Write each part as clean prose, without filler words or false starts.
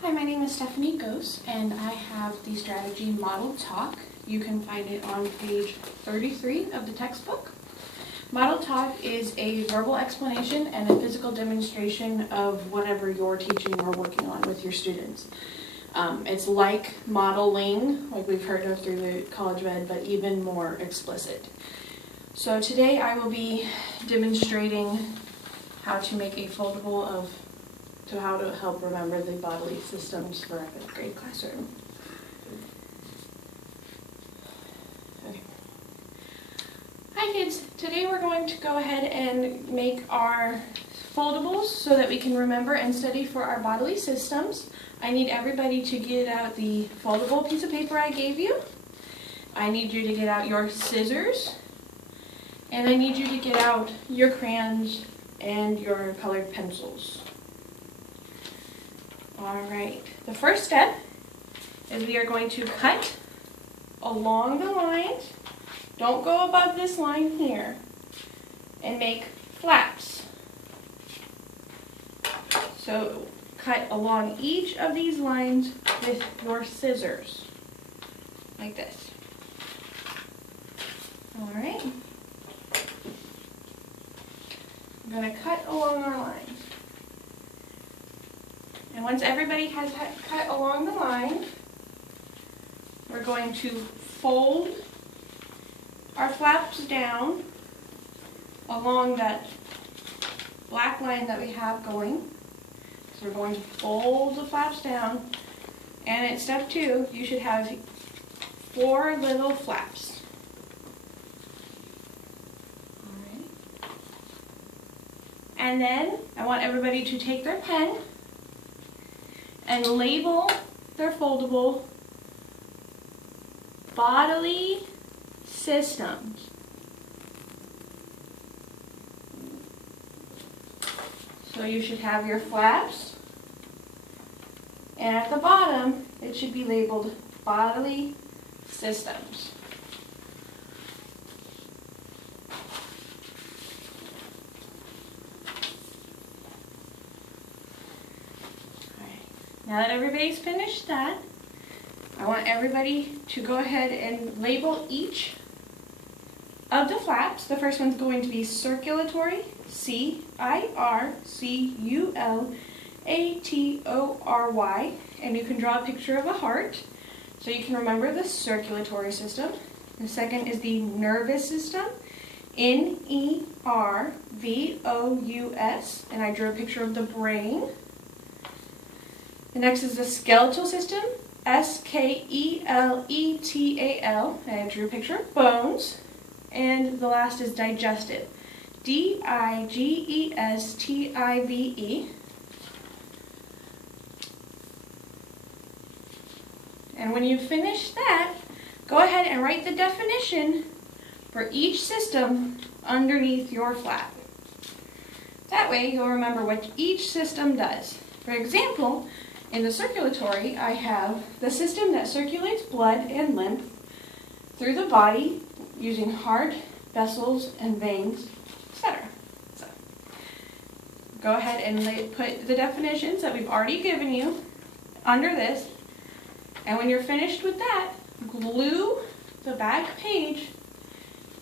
Hi, my name is Stephanie Gose, and I have the strategy Model Talk. You can find it on page 33 of the textbook. Model Talk is a verbal explanation and a physical demonstration of whatever you're teaching or working on with your students. It's like modeling, like we've heard of through the College of Ed, but even more explicit. So today I will be demonstrating how to make a foldable to how to help remember the bodily systems for a 5th grade classroom. Okay. Hi kids, today we're going to go ahead and make our foldables so that we can remember and study for our bodily systems. I need everybody to get out the foldable piece of paper I gave you. I need you to get out your scissors. And I need you to get out your crayons and your colored pencils. Alright, the first step is we are going to cut along the lines. Don't go above this line here. And make flaps. So cut along each of these lines with your scissors. Like this. Alright. I'm going to cut along our lines. And once everybody has cut along the line, we're going to fold our flaps down along that black line that we have going. So we're going to fold the flaps down. And at step 2, you should have 4 little flaps. Alright. And then I want everybody to take their pen and label their foldable bodily systems. So you should have your flaps, and at the bottom it should be labeled bodily systems. Now that everybody's finished that, I want everybody to go ahead and label each of the flaps. The first one's going to be circulatory, C-I-R-C-U-L-A-T-O-R-Y, and you can draw a picture of a heart so you can remember the circulatory system. The second is the nervous system, N-E-R-V-O-U-S, and I drew a picture of the brain. The next is the skeletal system, S-K-E-L-E-T-A-L, and I drew a picture of bones. And the last is digestive, D-I-G-E-S-T-I-V-E. And when you finish that, go ahead and write the definition for each system underneath your flap. That way you'll remember what each system does. For example, in the circulatory, I have the system that circulates blood and lymph through the body using heart, vessels, and veins, etc. So, go ahead and put the definitions that we've already given you under this, and when you're finished with that, glue the back page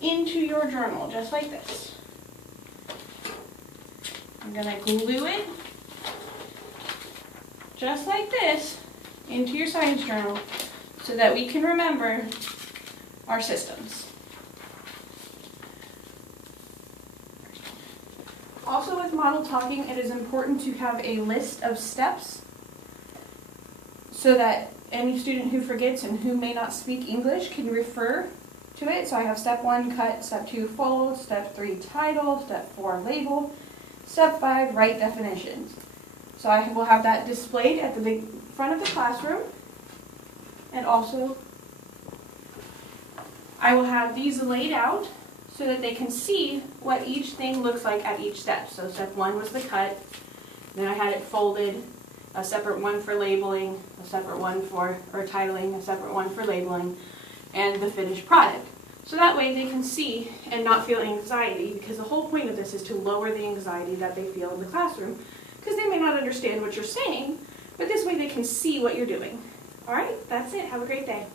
into your journal, just like this. I'm going to glue it just like this into your science journal so that we can remember our systems. Also with model talking, it is important to have a list of steps so that any student who forgets and who may not speak English can refer to it. So I have step 1, cut, step 2, fold, step 3, title, step 4, label, step 5, write definitions. So I will have that displayed at the front of the classroom, and also I will have these laid out so that they can see what each thing looks like at each step. So step 1 was the cut, then I had it folded, a separate one for labeling, a separate one for titling, a separate one for labeling, and the finished product. So that way they can see and not feel anxiety, because the whole point of this is to lower the anxiety that they feel in the classroom, because they may not understand what you're saying, But this way they can see what you're doing. All right, that's it. Have a great day.